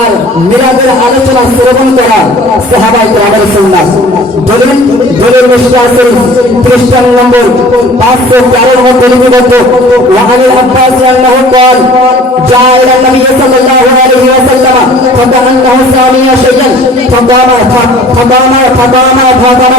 আর মিলাদের আলোচনা শ্রবণ করা সাহাবায়ে কেরামের সুন্নাত। দলিল মিশকাত শরীফ খ্রিস্টান নম্বর 513 মধ্যে লিপিবদ্ধ ওয়ানিল আব্বাস আন্নাহু قال جاء الى النبي صلى الله عليه وسلم فكأنه سامع شيئا فقام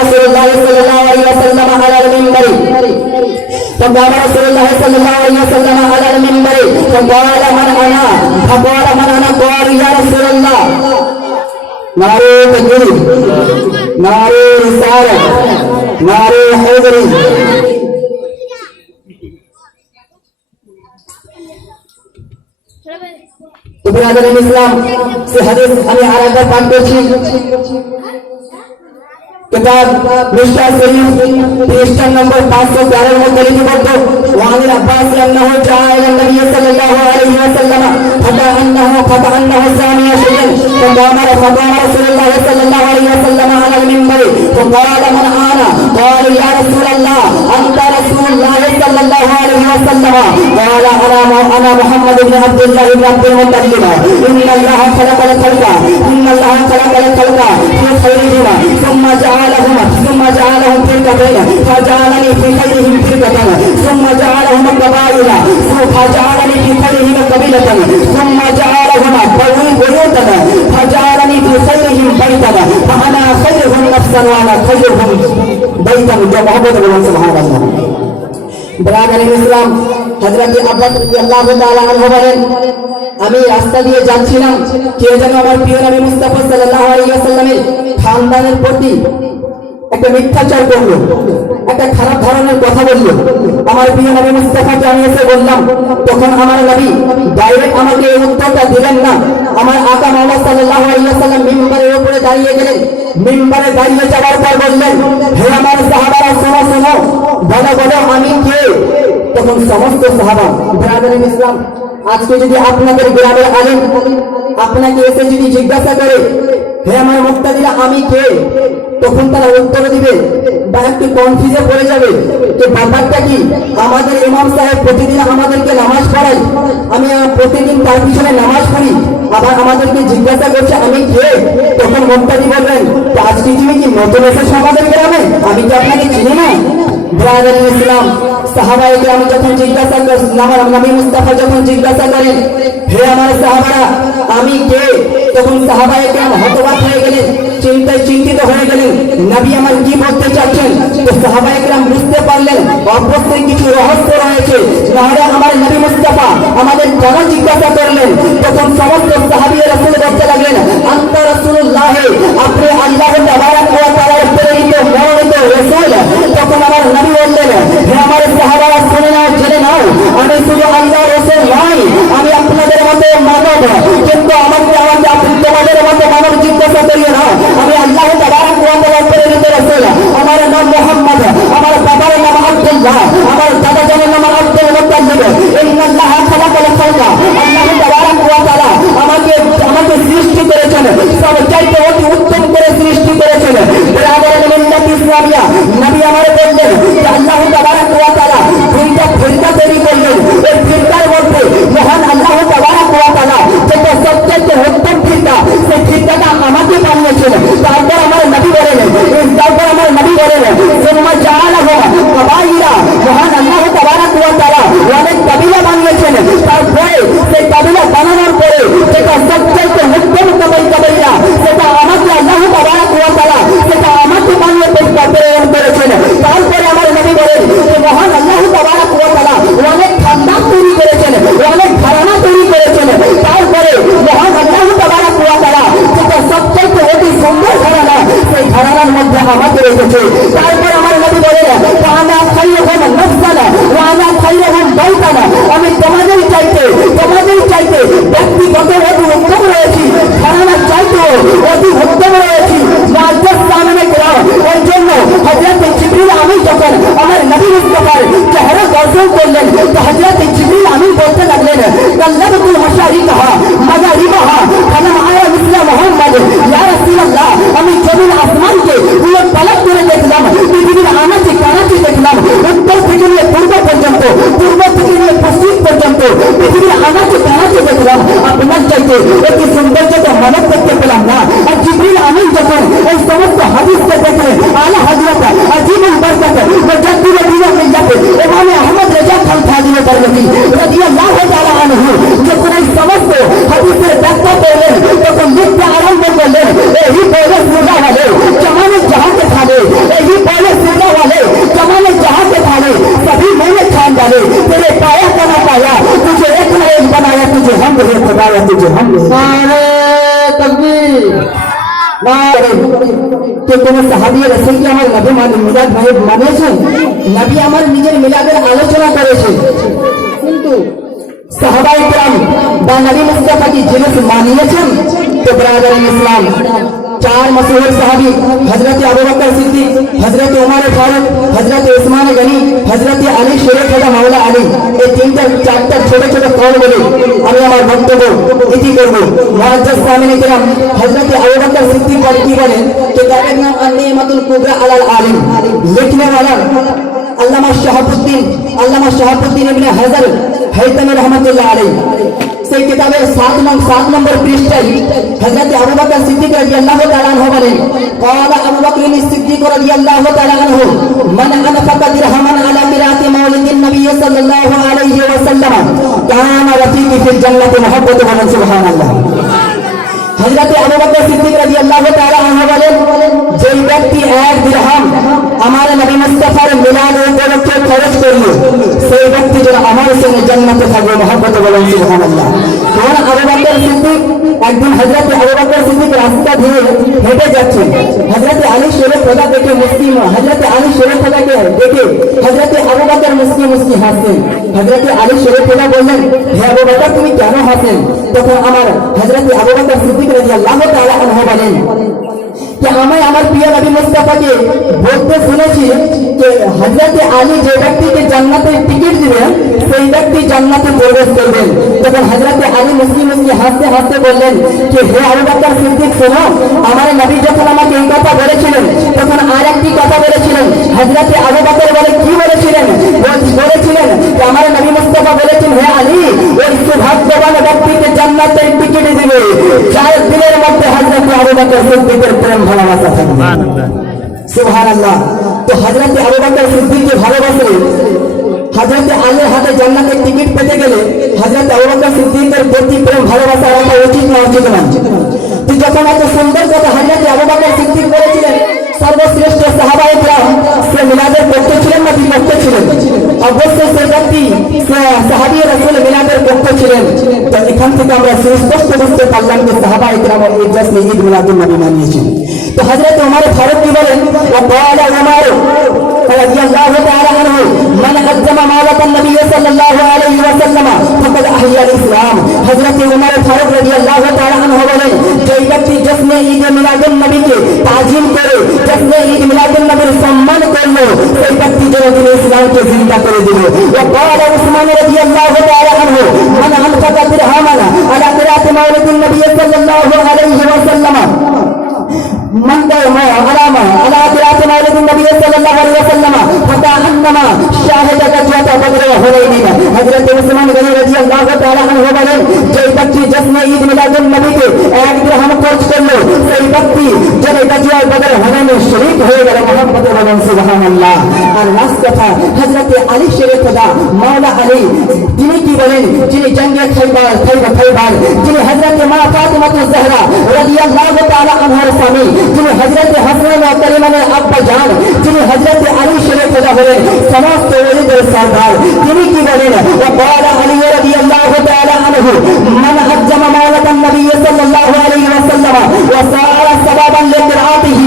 رسول الله صلى الله عليه وسلم على المنبر فقام رسول الله صلى الله عليه وسلم على المنبر فقال من انا قال يا رسول الله نعرے تکبیر نعرے رسالت نعرے حیدری तो बिरादर इस्लाम से हदीस हमें आराधना पाठ करছি किताब मिशकात शरीफ ख्रिस्टान नंबर 513 মধ্যে লিপিবদ্ধ ওয়ানিল আব্বাস আন্নাহু জাআ ইলা নবী সাল্লাল্লাহু আলাইহি ওয়াসাল্লাম فكأنه سامع شيئا فقام رسول الله صلى الله عليه وسلم على المنبر فقال من انا قال يا رسول الله انت رسول الله صلى الله عليه وسلم قال انا محمد بن عبد الله بن عبد المطلب ان الله خلق الخلق في خيرهما ثم جعلهم فرقتين فجعلني في خيرهم فرقة ثم جعلهم قبائل فجعلني في خيرهم قبيلة ثم جعلهما بيوتا فجعلني في خيرهم بيتا فأنا خيرهم نفسا وأنا خيرهم بيتا جو محمد بن سبحان الله ব্রাদার ইসলাম হযরত আব্বাস রাদিয়াল্লাহু তাআলা আনহু বলেন আমি রাস্তা দিয়ে যাচ্ছিলাম কে যেন আমার প্রিয় নবী মুস্তাফা সাল্লাল্লাহু আলাইহি ওয়াসাল্লামের খানদানের প্রতি একটা মিথ্যাচার করলো, একটা খারাপ ধরনের কথা বললো। আমার প্রিয় নবী মুস্তাফাকে আমি এসে বললাম, তখন আমার নবী ডাইরেক্ট আমাকে এই উত্তরটা দিলেন না। আমার আকা মাওলা সাল্লাল্লাহু আলাইহি ওয়াসাল্লাম মিম্বরের উপরে দাঁড়িয়ে গেলেন। মিম্বরে দাঁড়িয়ে যাওয়ার পর বললেন, হে আমার সাহাবারা শোনো, বলো আমি কে? তখন সমস্ত সাহাবা ব্রাদার ইসলাম আজকে যদি আপনাদের গ্রামের আলেম আপনাকে এসে যদি জিজ্ঞাসা করে, হে আমার মুক্তাদিরা আমি কে, তখন তারা উত্তর দিবে বা একটু কনফিউজে পড়ে যাবে যে ব্যাপারটা কি। আমাদের ইমাম সাহেব প্রতিদিন আমাদেরকে নামাজ পড়ায়, আমি প্রতিদিন তার পিছনে নামাজ পড়ি, আবার আমাদেরকে জিজ্ঞাসা করছে আমি কে। তখন মুক্তাদি বলবেন, আজকে তুমি কি নতুন এসেছো আমাদের গ্রামে, আমি কি আপনাকে চিনি না? ব্রাদার ইসলাম সাহাবায়ে কেরাম যখন জিজ্ঞাসা করেন, আমার নবী মুস্তাফা যখন জিজ্ঞাসা করেন, হে আমার সাহাবারা আমি কে, তখন সাহাবায়ে কেরাম হতবাক হয়ে গেলেন, চিন্তিত হয়ে গেলেন, নবী আমার কি বলতে চাচ্ছেন। তো সাহাবায়ে কেরাম বুঝতে পারলেন অবশ্যই কিছু রহস্য রয়েছে, নাহলে আমার নবী মুস্তাফা আমাদের কেন জিজ্ঞাসা করলেন। তখন সমস্ত সাহাবী রাসূল বলতে লাগলেন, আনতা রাসূলুল্লাহ, আপনি আল্লাহ তাবারাক ওয়া তাআলার প্রেরিত মনোনীত রাসূল। তখন আমার নবী বললেন, হে আমার সাহাবারা শুনে নাও, জেনে নাও, আমি শুধু আল্লাহর রাসূল নই, আমি আপনাদের মতো মানব, কিন্তু আমাকে আপনি তোমাদের মতো মানব জিজ্ঞাসা করিও না। আমি আল্লাহ তাবারাক ওয়া তাআলার প্রেরিত রাসূল। আমার নাম মুহাম্মদ, আমার বাবার নাম আব্দুল্লাহ, আমার দাদা জানের নাম আব্দুল মুত্তালিব। ইন্নাল্লাহ খালাকাল খালকা, আল্লাহ তাবারাক ওয়া তাআলা আমাকে সৃষ্টি করেছেন, সবচাইতে অতি উত্তম করে সৃষ্টি করেছেন। ব্রাদার মিল্লাত ইসলামিয়া নবী আমারে বললেন যে আল্লাহ তাবারাক ওয়া তাআলা ফিরকা তৈরি করলেন। এই ফিরকার মধ্যে মহান আল্লাহ তাবারাক ওয়া তাআলা যেটা সবচেয়ে মুসলমান এই সমস্ত হাদিসকে দেখে আলা হযরত আজীবুল বরকত মুজাদ্দিদ দ্বীন মিল্লাত ইমাম আহমদ রাজা খান ফাজিল বরকতি রাদিয়াল্লাহু তাআলা আনহু যখন এই সমস্ত হাদিসের ব্যাখ্যা করলেন তখন লিখতে আরম্ভ করলেন এই পয়লা সুরা वाले जमाने जहां के थाने यही पहले सुना वाले जमाने जहां के थाने सभी मैंने छान डाले तेरे पाया का ना पाया तुझे एक न एक बनाया तुझे हम रहे खुदाया तुझे हम नारे तकबीर नारे तो तुम्हें साहाबी रसूल के আমার নবী মিলাদ মানেছেন নবী আমার নিজের মিলাদের আলোচনা করেছে কিন্তু সাহাবায়ে কেরাম বা নবী মুস্তাফা কি জিনিস মানিয়েছেন তো ব্রাদার ইসলাম चार मशहूर सहाबी हजरत अबू बकर सिद्दीक, हजरत उमर फारूक, हजरत उस्मान गनी, हजरत अली शेर खुदा मौला अली ये तीनटा चारटा छोटे छोटे कौन बोले আমি আমার বক্তব্য ইতি করব মুআজ্জাজ সামিনে কিরাম हजरत अबू बकर सिद्दीक पर की बोले किताबेर नाम अन-नि'मातुल कुबरा अल आलिम लिखने वाला अल्लामा शहाबुद्दीन इब्ने हजर हैतमी रहमतुल्लाह अलैह সেই কিতাবের 7 নম্বর পৃষ্ঠায় হযরত আবু বকর সিদ্দিক রাদিয়াল্লাহু তাআলা আনহু বলেন قال ابو بكر الصديق رضي الله تعالى عنه من انفق درهما على قراءة مولد النبي صلى الله عليه وسلم كان رفيقي في الجنة محبة سبحان الله हजरत अबू बकर सिद्दीक রাদিয়াল্লাহু তাআলা আনহু বলেন যে ব্যক্তি এক দিরহাম আমার নবী মুস্তাফার মিলাদ উপলক্ষে খরচ করলো সেই ব্যক্তি যেন আমার সঙ্গে জান্নাতে থাকবে মহব্বত বলেন সুবহানাল্লাহ কারণ আবু বকর সিদ্দীক একদিন হযরত আবু বকর সিদ্দীক রাস্তা দিয়ে হেঁটে যাচ্ছেন হযরত আলী শেরে খোদা দেখে মুসলিম হযরত আলী শেরে খোদাকে দেখে হযরত আবু বকর মুসলিম হাসেন হযরত আলী শেরে খোদা বললেন হে আবু বকর তুমি কেন হাসেন তখন আমার হযরত আবু বকর সিদ্দীক রাদিয়াল্লাহু তাআলা আনহু বলেন कि हमें हमारे प्रिय नबी मुस्तफा के बोलते শুনেছি যে হযরত আলী যে ব্যক্তিকে জান্নাতের টিকিট দিবেন সেই ব্যক্তি জান্নাতে প্রবেশ করবেন তখন হযরত আলী মুসলিম হাসতে হাসতে বললেন যে হে আবু বকর সিদ্দিক শোনো আমার নবী যখন আমাকে এই কথা বলেছিলেন তখন আরেকটি কথা বলেছিলেন হযরত আবু বকর বলে কি বলেছিলেন বলেছিলেন যে আমার নবী মুস্তফা বলেছেন হে আলী ওই সৌভাগ্যবান ব্যক্তিকে জান্নাতের টিকিট দিবে যার দিলের মধ্যে হযরত আবু বকর সিদ্দিকের প্রেম ভালোবাসা থাকে সুবহানাল্লাহ তো হযরত আবু বকর সিদ্দিককে ভালোবাসে হযরত আলীর হাতে জান্নাতের টিকিট পেতে গেলে হযরত আবু বকর সিদ্দিকের প্রতি প্রেম ভালোবাসা রাখা উচিত না তো যখন এত সুন্দর কথা হযরত আবু বকর সিদ্দিক বলেছিলেন সর্বশ্রেষ্ঠ সাহাবায়ে কেরাম সে মিলাদের পক্ষে ছিলেন না বিপক্ষে ছিলেন অবশ্যই সে ব্যক্তি সাহাবী রাসূল মিলাদের পক্ষে ছিলেন তো এখান থেকে আমরা সুস্পষ্ট বুঝতে পারলাম যে সাহাবায়ে কেরাম এই জশ্নে ঈদ মিলাদুন নবী মানিয়েছেন তো হযরত ওমর ফারুক কি বলেন وقال عمر رضي الله تعالى عنه من قدم مولد النبي صلى الله عليه وسلم فقد احيا الاسلام হযরত ওমর ফারুক রাদিয়াল্লাহু তাআলা আনহু বলেন যে ব্যক্তি জশ্নে ঈদ মিলাদুন নবীকে তাজিম করে জশ্নে ঈদ মিলাদুন নবীর সম্মান করলো সেই ব্যক্তি যেন ইসলামকে জিন্দা করে দিল وقال عثمان رضي الله تعالى عنه من انفق درهما على قراءة مولد النبي صلى الله عليه وسلم من على قراءة مولد النبي صلى الله عليه وسلم فكأنما شاهد غزوة بدر وحنين হযরত উসমান গনি রাদিয়াল্লাহু তাআলা আনহু বলেন যে ব্যক্তি জশ্নে ঈদ মিলাদুন নবীতে এক দিরহাম খরচ করলো সেই ব্যক্তি যেন গাজওয়া বদর হুনাইনে শরীক হয়ে গেল মুহাম্মদ বলেন সুবহানাল্লাহ আর লাস্ট কথা হযরত আলী শেরে খোদা মাওলা আলী তিনি কি বলেন যিনি জঙ্গে খাইবার যিনি হযরত মা ফাতিমা জাহরা রাদিয়াল্লাহু তাআলা আনহার স্বামী যিনি হযরত হাসান ও কারিমানের আব্বা জান যিনি হযরত আলী শেরে খোদা হলেন সমস্ত ওলিদের সরদার তিনি কি বলেন وقال علي رضي الله تعالى عنه من حجم مولد النبي صلى الله عليه وسلم وصار سببا لقراءته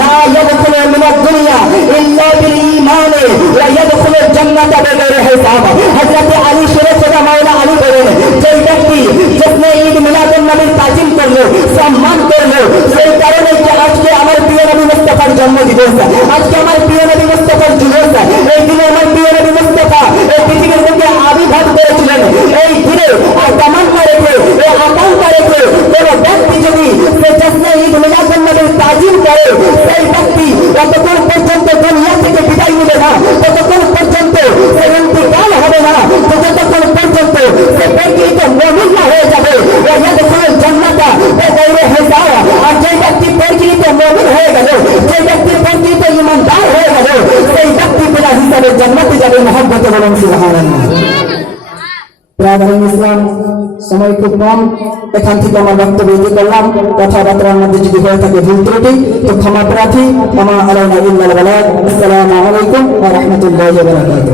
لا يدخل من الدنيا الا بالايمان ويدخل الجنه بغير حساب হযরত আলী শেরে খোদা মাওলা আলী বলেন যে ব্যক্তি জশ্নে ঈদ মিলাদুন নবীর তাজিম করলো সম্মান করলো সেই কারণে যে আজকে আমার প্রিয় নবী মুস্তাফার জন্মদিবস আজকে আমার প্রিয় নবী মুস্তাফার দিবস এই দিনে আমার প্রিয় নবী মুস্তাফা এই পৃথিবীর বুকে আবির্ভাব করেছিলেন এই দিনে আর তামান্না রেখে এই আকাঙ্ক্ষা রেখে কোন ব্যক্তি যদি সে জশ্নে ঈদ মিলাদুন নবীর তাজিম করে সেই ব্যক্তি যতক্ষণ পর্যন্ত দুনিয়া থেকে বিদায় নেবে না ততক্ষণ পর্যন্ত সে ইন্তিকাল হবে না ততক্ষণ পর্যন্ত সে ব্যক্তিত মুমিন হয়ে যাবে ওয়ায়াদখুলুল জান্নাতা বিগাইরি হিসাব আর যে ব্যক্তি পরিচিত মুমিন দাঁড় হয়ে গেল, সেই ব্যক্তি বিনা হিসাবে জান্নাতে যাবে। মহব্বতে বলুন সুবহানাল্লাহ। ইসলাম, সময় খুব কম, এখান থেকে আমার বক্তব্য দিতে করলাম। কথাবার্তার মধ্যে যদি হয়ে থাকে ভুল ত্রুটি তো ক্ষমা প্রার্থী। ওয়া মা আলাইনা ইল্লাল বালাগ। আসসালামু আলাইকুম ওয়া রাহমাতুল্লাহি ওয়া বারাকাতুহু।